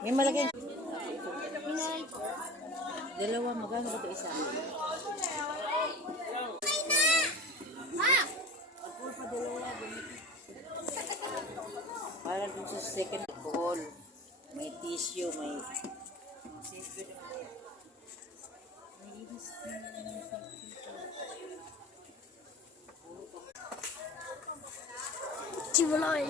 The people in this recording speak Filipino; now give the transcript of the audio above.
May malaki. Dalawa, magkano ba ito isa? Para dun sa second alcohol. May tissue, may... Chiboloy.